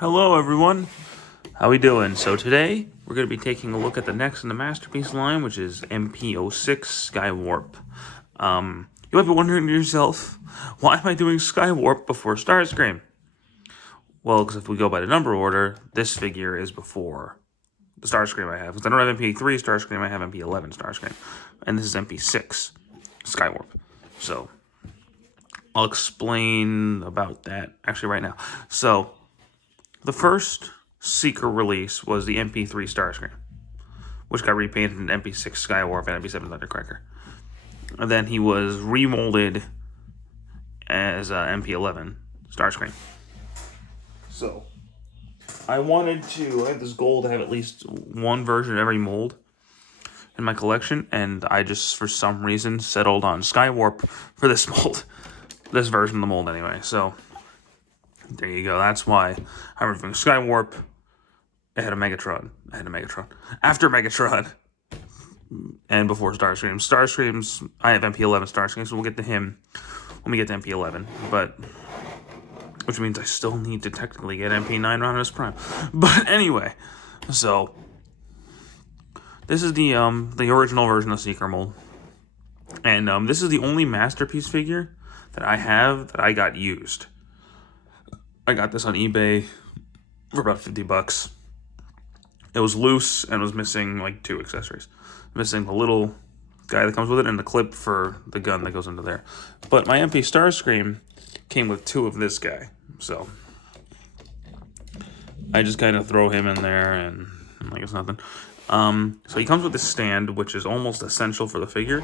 Hello everyone, how we doing? So today we're going to be taking a look at the next in the Masterpiece line, which is MP06 Skywarp. You might be wondering to yourself, why am I doing Skywarp before Starscream? Well, because if we go by the number order, this figure is before the Starscream I have. Because I don't have MP3 Starscream, I have MP11 Starscream. And this is MP6 Skywarp. So I'll explain about that actually right now. So the first Seeker release was the MP3 Starscream, which got repainted in MP6 Skywarp and MP7 Thundercracker. And then he was remolded as MP11 Starscream. So I had this goal to have at least one version of every mold in my collection, and I just, for some reason, settled on Skywarp for this mold. This version of the mold, anyway. So there you go. That's why I'm reviewing Skywarp ahead of Megatron. After Megatron. And before Starscream. Starscream's, I have MP11 Starscream, so we'll get to him when we get to MP11. But, which means I still need to technically get MP9 Rodimus Prime. But anyway, so this is the original version of Seeker mold. And this is the only Masterpiece figure that I have that I got used. I got this on eBay for about 50 bucks. It was loose and was missing like 2 accessories. Missing the little guy that comes with it and the clip for the gun that goes into there. But my MP Starscream came with 2 of this guy. So I just kind of throw him in there and like it's nothing. So he comes with this stand, which is almost essential for the figure.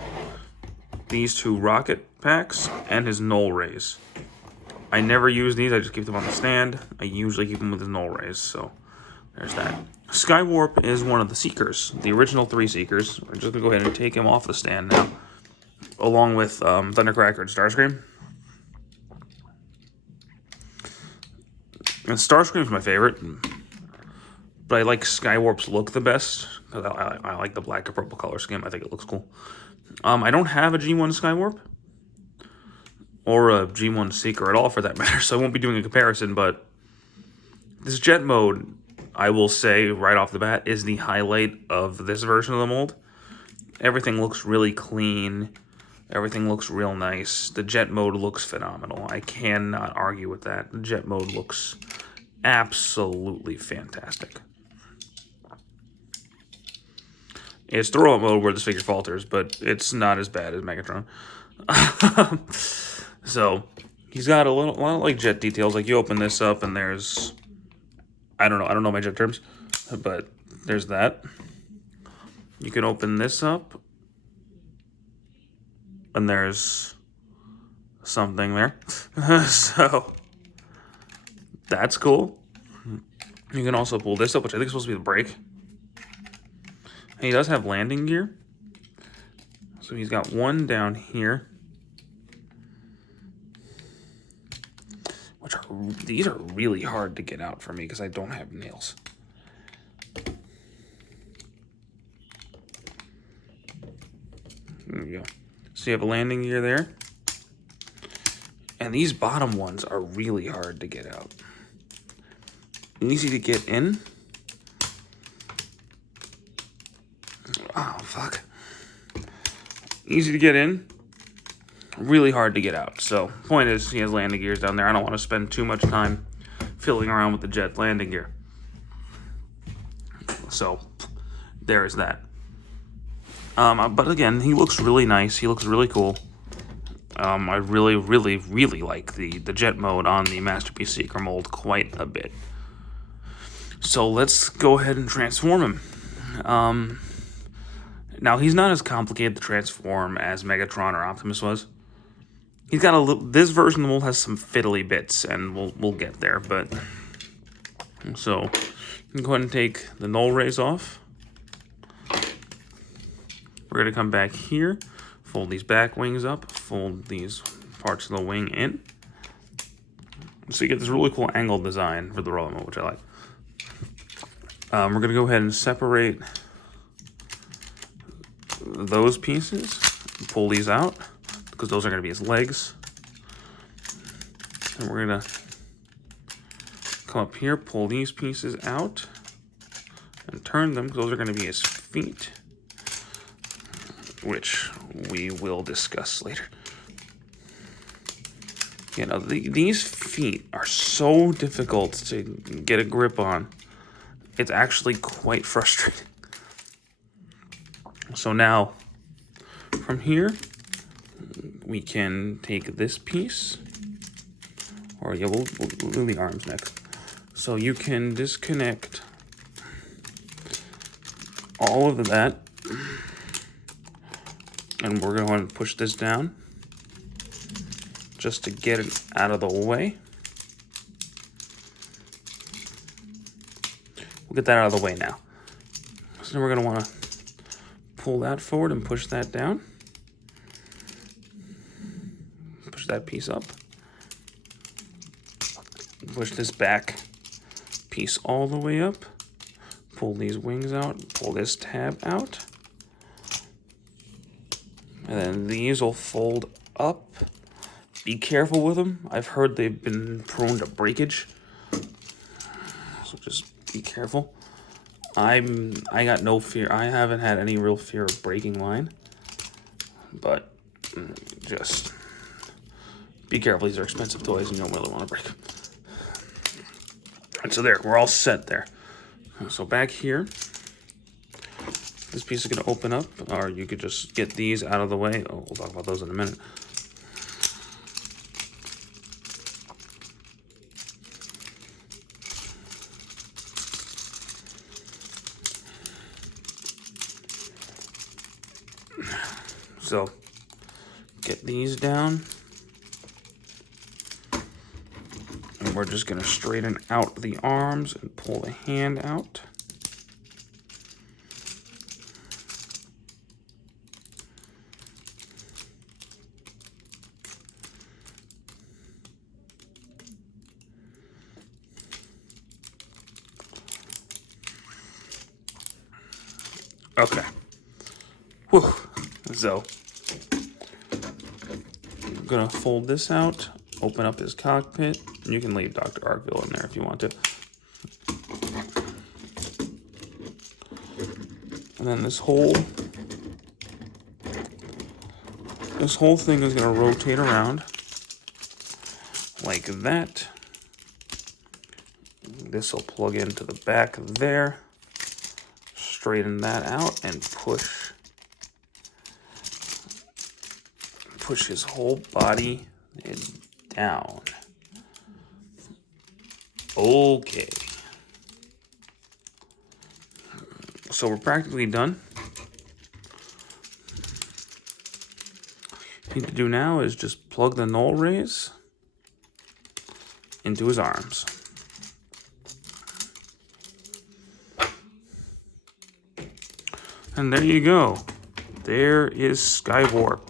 These 2 rocket packs and his null rays. I never use these, I just keep them on the stand. I usually keep them with his null rays, so there's that. Skywarp is one of the Seekers, the original 3 Seekers. We're just going to go ahead and take him off the stand now, along with Thundercracker and Starscream. And Starscream's my favorite, but I like Skywarp's look the best, because I like the black and purple color scheme. I think it looks cool. I don't have a G1 Skywarp, or a G1 Seeker at all for that matter, so I won't be doing a comparison, but this jet mode, I will say right off the bat, is the highlight of this version of the mold. Everything looks really clean. Everything looks real nice. The jet mode looks phenomenal. I cannot argue with that. The jet mode looks absolutely fantastic. It's the robot mode where this figure falters, but it's not as bad as Megatron. So he's got a lot of like jet details. Like you open this up and there's, I don't know my jet terms, but there's that. You can open this up and there's something there. So that's cool. You can also pull this up, which I think is supposed to be the brake. And he does have landing gear. So he's got one down here. These are really hard to get out for me because I don't have nails. There we go. So you have a landing gear there. And these bottom ones are really hard to get out. Easy to get in. Oh, fuck. Easy to get in. Really hard to get out. So, point is, he has landing gears down there. I don't want to spend too much time fiddling around with the jet landing gear. So, there is that. But again, he looks really nice. He looks really cool. I really, really, really like the jet mode on the Masterpiece Seeker mold quite a bit. So, let's go ahead and transform him. Now, he's not as complicated to transform as Megatron or Optimus was. He's got a little, this version of the mold has some fiddly bits, and we'll get there, but, so, you can go ahead and take the null rays off. We're going to come back here, fold these back wings up, fold these parts of the wing in. So you get this really cool angled design for the robot mode, which I like. We're going to go ahead and separate those pieces, pull these out, because those are going to be his legs. And we're going to come up here, pull these pieces out, and turn them. Those are going to be his feet, which we will discuss later. You know, these feet are so difficult to get a grip on. It's actually quite frustrating. So now, from here, we can take this piece, or yeah, we'll do the arms next. So you can disconnect all of that, and we're going to push this down just to get it out of the way. We'll get that out of the way now. So then we're going to want to pull that forward and push that down. Push that piece up. Push this back piece all the way up. Pull these wings out. Pull this tab out. And then these will fold up. Be careful with them. I've heard they've been prone to breakage. So just be careful. I got no fear. I haven't had any real fear of breaking mine. But just be careful. These are expensive toys and you don't really want to break them. And so there, we're all set there. So back here, this piece is going to open up, or you could just get these out of the way. Oh, we'll talk about those in a minute. So, get these down. And we're just going to straighten out the arms and pull the hand out. Okay. Whew. So, I'm gonna fold this out, open up his cockpit, and you can leave Dr. Arkville in there if you want to. And then this whole thing is gonna rotate around like that. This will plug into the back there. Straighten that out and push his whole body down. Okay. So we're practically done. What we need to do now is just plug the null rays into his arms. And there you go. There is Skywarp.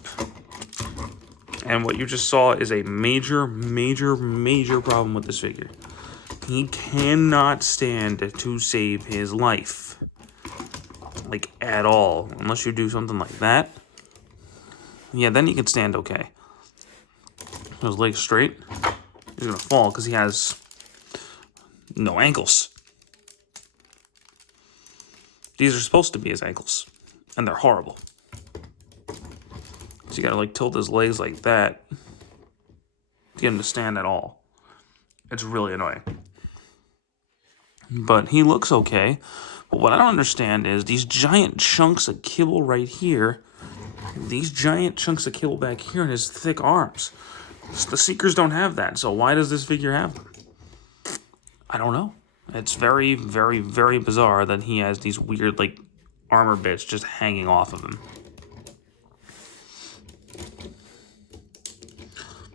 And what you just saw is a major, major, major problem with this figure. He cannot stand to save his life. Like, at all. Unless you do something like that. Yeah, then he can stand okay. His legs straight. He's gonna fall because he has no ankles. These are supposed to be his ankles. And they're horrible. So you gotta like tilt his legs like that to get him to stand at all. It's really annoying. But he looks okay. But what I don't understand is these giant chunks of kibble right here. These giant chunks of kibble back here in his thick arms. The Seekers don't have that. So why does this figure have them? I don't know. It's very, very, very bizarre that he has these weird, like, armor bits just hanging off of him.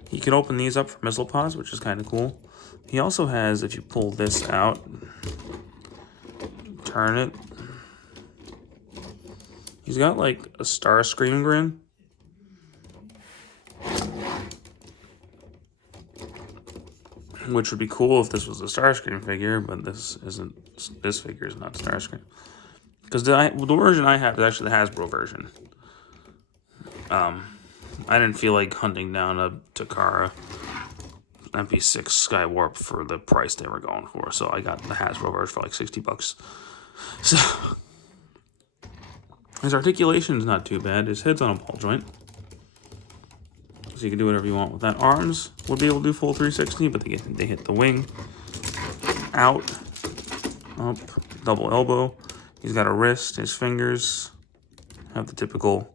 He can open these up for missile pods, which is kind of cool. He also has, if you pull this out, turn it, he's got, like, a Starscream grin. Which would be cool if this was a Starscream figure, but this isn't. This figure is not Starscream. Because the version I have is actually the Hasbro version. I didn't feel like hunting down a Takara, MP6 Skywarp for the price they were going for. So I got the Hasbro version for like $60. So his articulation's not too bad. His head's on a ball joint, so you can do whatever you want with that. Arms would be able to do full 360, but they hit the wing, out, up, double elbow. He's got a wrist. His fingers have the typical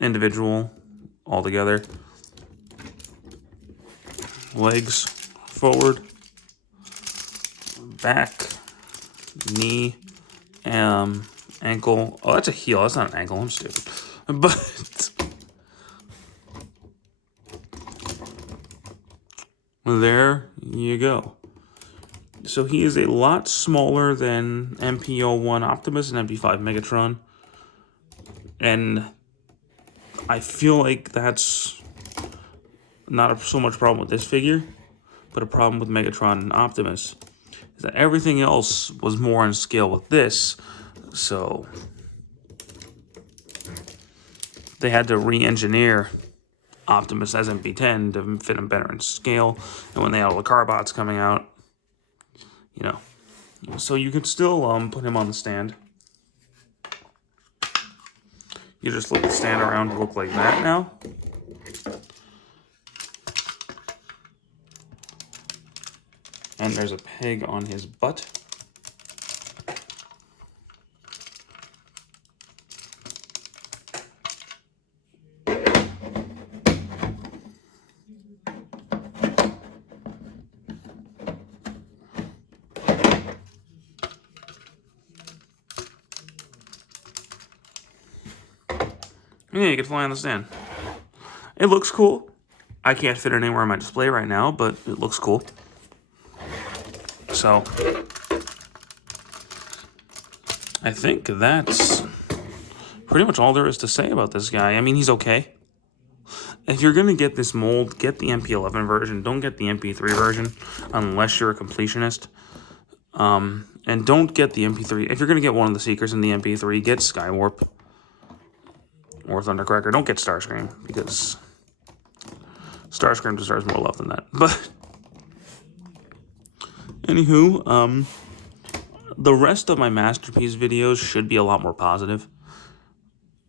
individual all together. Legs forward, back, knee, ankle. Oh, that's a heel. That's not an ankle. I'm stupid. But there you go. So he is a lot smaller than MP01 Optimus and MP5 Megatron. And I feel like that's not so much problem with this figure, but a problem with Megatron and Optimus is that everything else was more in scale with this. So they had to re-engineer Optimus as MP10 to fit him better in scale. And when they had all the Carbots coming out, you know, so you could still put him on the stand. You just flip the stand around to look like that now. And there's a peg on his butt. Yeah, you can fly on the stand. It looks cool. I can't fit it anywhere on my display right now, but it looks cool. So I think that's pretty much all there is to say about this guy. I mean, he's okay. If you're going to get this mold, get the MP11 version. Don't get the MP3 version unless you're a completionist. And don't get the MP3. If you're going to get one of the Seekers in the MP3, get Skywarp or Thundercracker. Don't get Starscream, because Starscream deserves more love than that. But anywho, the rest of my Masterpiece videos should be a lot more positive,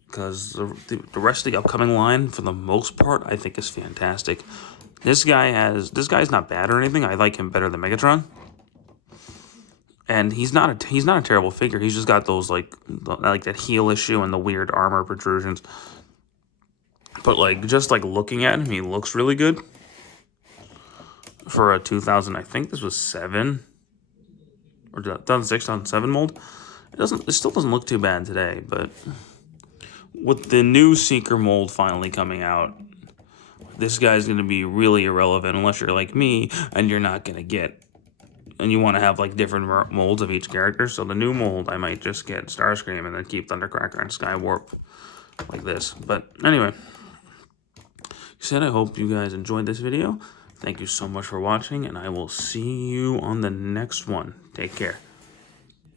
because the rest of the upcoming line, for the most part, I think is fantastic. This guy's not bad or anything. I like him better than Megatron. And he's not a terrible figure. He's just got those like that heel issue and the weird armor protrusions. But like just like looking at him, he looks really good. For a 2000, I think this was 7 or 2006, 2007 mold. It still doesn't look too bad today, but with the new Seeker mold finally coming out, this guy's going to be really irrelevant unless you're like me and you're not going to get. And you want to have like different molds of each character. So the new mold, I might just get Starscream and then keep Thundercracker and Skywarp like this. But anyway, I hope you guys enjoyed this video. Thank you so much for watching, and I will see you on the next one. Take care.